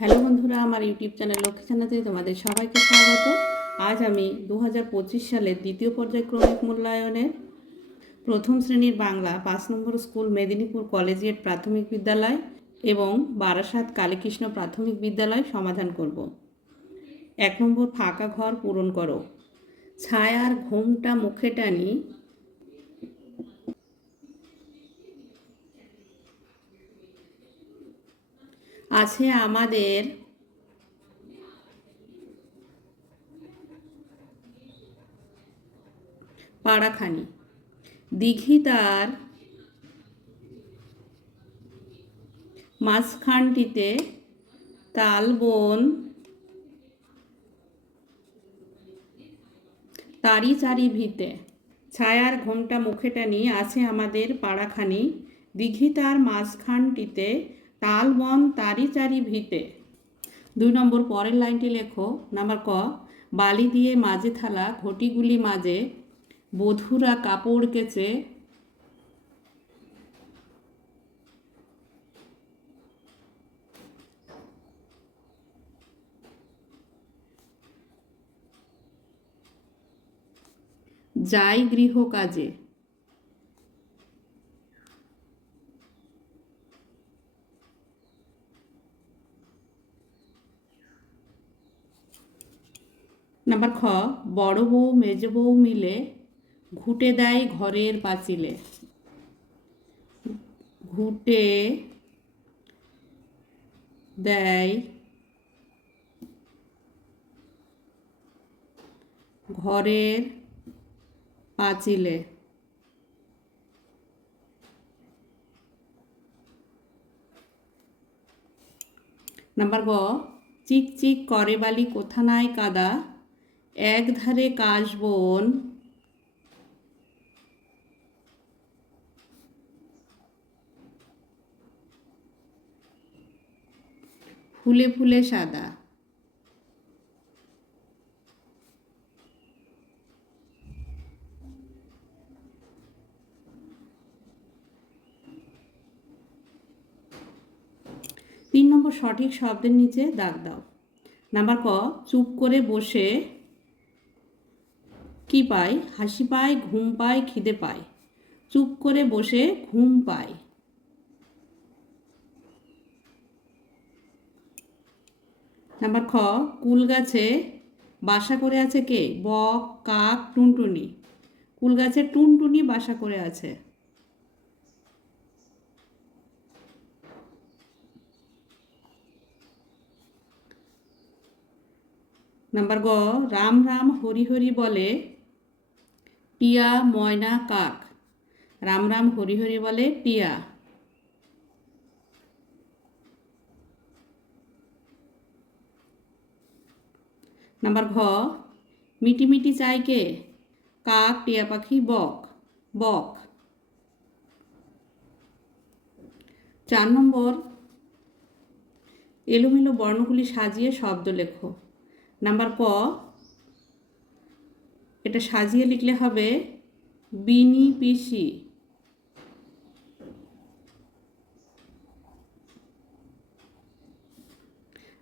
Hello বন্ধুরা, আমার YouTube channel Lakshmi চ্যানেলে তোমাদের সবাইকে স্বাগত। আজ আমি দু হাজার পঁচিশ সালের দ্বিতীয় পর্যায়ক্রমিক মূল্যায়নের প্রথম শ্রেণির বাংলা পাঁচ নম্বর স্কুল মেদিনীপুর কলেজিয়েট প্রাথমিক বিদ্যালয় এবং বারাসাত কালীকৃষ্ণ প্রাথমিক বিদ্যালয় সমাধান করব। এক নম্বর ফাঁকা ঘর পূরণ করো। ছায়ার ঘোমটা মুখে টানি আছে আমাদের পাড়াখানি। দিঘি তার মাঝখানটিতে তালবন তারি চারি ভিতে ছায়ার ঘোমটা মুখে টানি আছে আমাদের পাড়াখানি। দিঘি তার মাঝখানটিতে তালবন তারি, চারি, ভিতে। দুই নম্বর পরের লাইনটি লেখো। নাম্বার ক, বালি দিয়ে মাঝে থালা, ঘটিগুলি মাঝে, বধুরা কাপড় কেচে, যাই গৃহ কাজে। নাম্বার খ, বড় বউ, মেজ বউ মিলে ঘুটে দেয় ঘরের পাঁচিলে। ঘুটে দেয় ঘরের পাঁচিলে। নাম্বার গ, চিক চিক করে বালি কোথা নাই কাদা। এক ধারে কাশবন। ফুলে ফুলে সাদা। তিন নম্বর সঠিক শব্দের নিচে দাগ দাও। নাম্বার ক, চুপ করে বসে কি পায়, হাসি পায়, ঘুম পায়, খিদে পায়। চুপ করে বসে ঘুম পায়। নাম্বার খ কুল গাছে বাসা করে আছে কে? বক, কাক, টুনটুনি। কুল গাছে টুনটুনি বাসা করে আছে। নাম্বার গ, রাম রাম হরি হরি বলে টিয়া ময়না কাক। রাম রাম হরি হরি বলে টিয়া। নাম্বার ঘ, মিটি চাই কে? কাক, টিয়া পাখি, বক বক। চার নম্বর, এলোমেলো বর্ণগুলি সাজিয়ে শব্দ লেখো। নাম্বার ক এটা সাজিয়ে লিখলে হবে বিনি পিসি।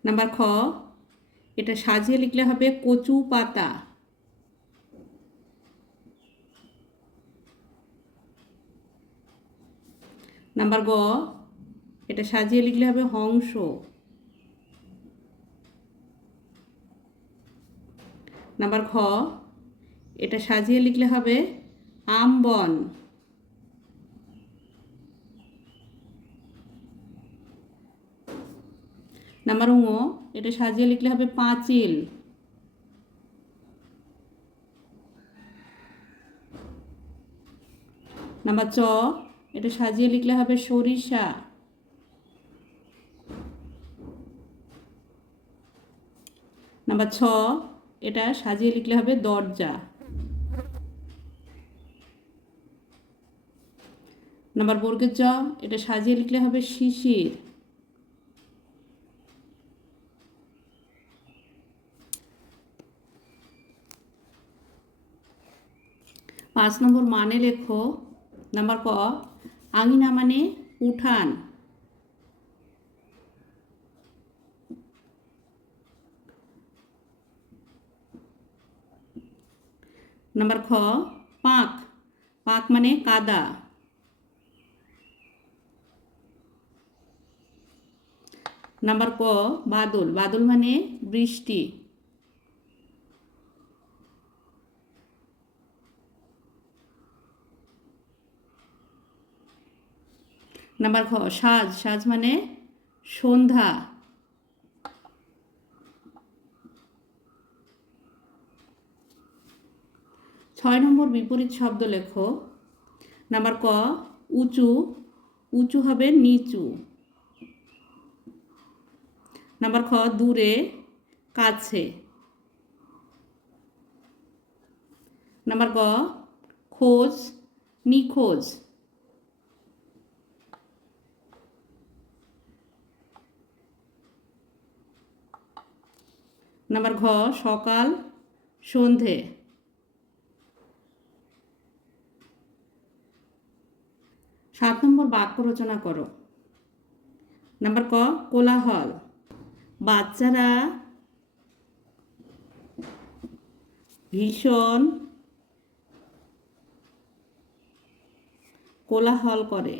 নাম্বার খ, এটা সাজিয়ে লিখলে হবে কচু পাতা। নাম্বার গ, এটা সাজিয়ে লিখলে হবে হংস। নাম্বার খ এটা সাজিয়ে লিখলে হবে আমবন। নাম্বার ঙ এটা সাজিয়ে লিখলে হবে পাঁচিল। নাম্বার চ এটা সাজিয়ে লিখলে হবে সরিষা। নাম্বার ছ এটা সাজিয়ে লিখলে হবে দরজা। নাম্বার বর্গের জ এটা সাজিয়ে লিখলে হবে শিশির। পাঁচ নম্বর মানে লেখো। নাম্বার ক আঙিনা মানে উঠান। নাম্বার খ, পাঁক। পাঁক মানে কাদা। নাম্বার ক, বাদল। বাদল মানে বৃষ্টি। নাম্বার খ, সাজ। সাজ মানে সন্ধ্যা। ছয় নম্বর বিপরীত শব্দ লেখো। নাম্বার ক, উঁচু। উঁচু হবে নিচু। নাম্বার খ, দূরে, কাছে। নাম্বার গ, খোঁজ, নিখোঁজ। নাম্বার ঘ, সকাল, সন্ধে। সাত নম্বর বাক্য রচনা করো। নাম্বার ক, কোলাহল। বাচ্চারা ভীষণ কোলাহল করে।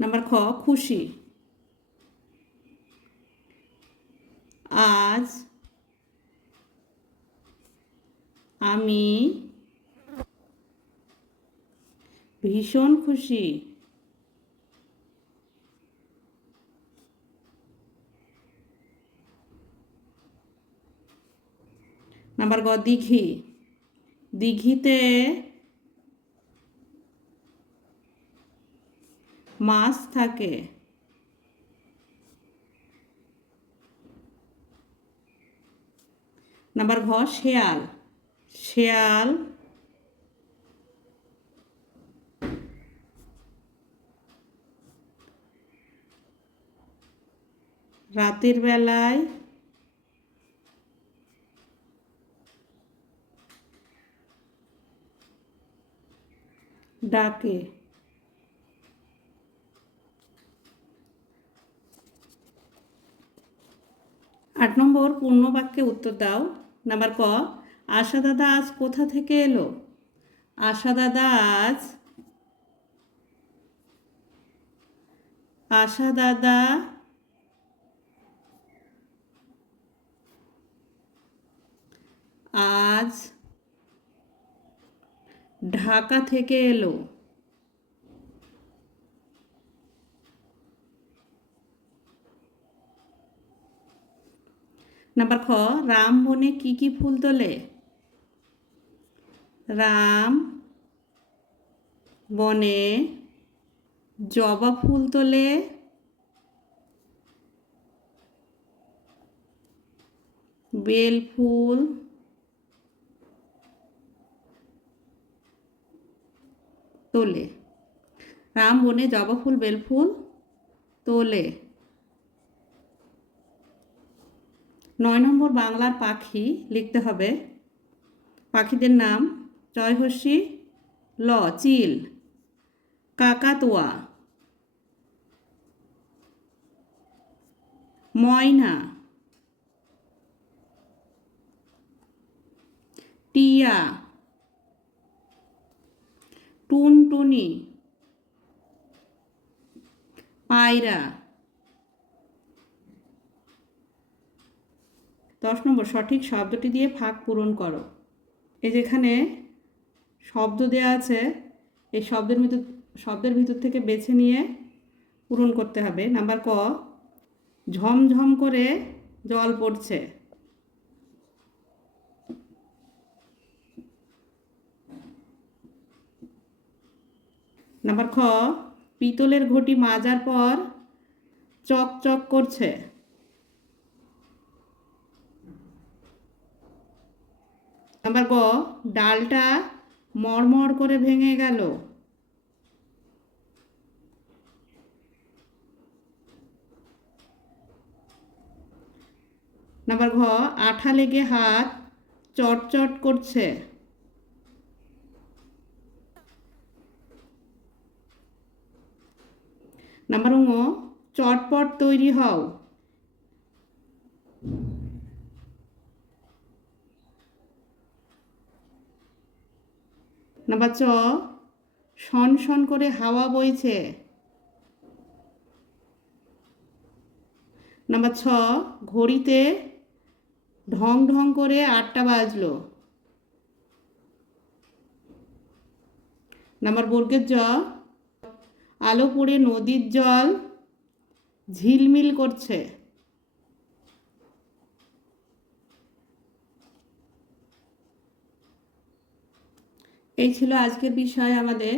নাম্বার খ খুশি। আজ আমি ভীষণ খুশি। নাম্বার গ দিঘি। দিঘিতে মাছ থাকে। নাম্বার ঘ শেয়াল। শেয়াল রাতের বেলায় ডাকে। আট নম্বর পূর্ণ বাক্যে উত্তর দাও। নাম্বার ক, আশা দাদা আজ কোথা থেকে এলো? আশা দাদা আজ, আশা দাদা আজ ঢাকা থেকে এলো। নাম্বার খ, রাম বনে কি কি ফুল তোলে? রাম বনে জবা ফুল তোলে। বেল ফুল তোলে। রাম বনে জবা ফুল, বেল ফুল তোলে। নয় নম্বর বাংলার পাখি লিখতে হবে। পাখিদের নাম জয়হর্ষি ল, চিল, কাকাতোয়া, ময়না টিয়া টুনটুনি পায়রা। দশ নম্বর, সঠিক শব্দটি দিয়ে ফাঁক পূরণ করো। এই যেখানে শব্দ দেয়া আছে, এই শব্দের ভিতর শব্দের ভিতর থেকে বেছে নিয়ে পূরণ করতে হবে। নাম্বার ক, ঝমঝম করে জল পড়ছে। নাম্বার খ, পিতলের ঘটি মাজার পর চক চক করছে। নাম্বার গ, ডালটা মড়মড় করে ভেঙে গেল। নাম্বার ঘ, আঠা লেগে হাত চটচট করছে। নাম্বার ঙ চটপট তৈরি হও। নাম্বার চ শন শন করে হাওয়া বইছে। নাম্বার ছ ঘড়িতে ঢং ঢং করে আটটা বাজলো। নাম্বার বর্গের জ আলো পড়ে নদীর জল ঝিলমিল করছে। এই ছিল আজকের বিষয় আমাদের।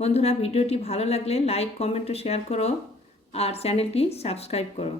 বন্ধুরা, ভিডিওটি ভালো লাগলে লাইক, কমেন্ট ও শেয়ার করো আর চ্যানেলটি সাবস্ক্রাইব করো।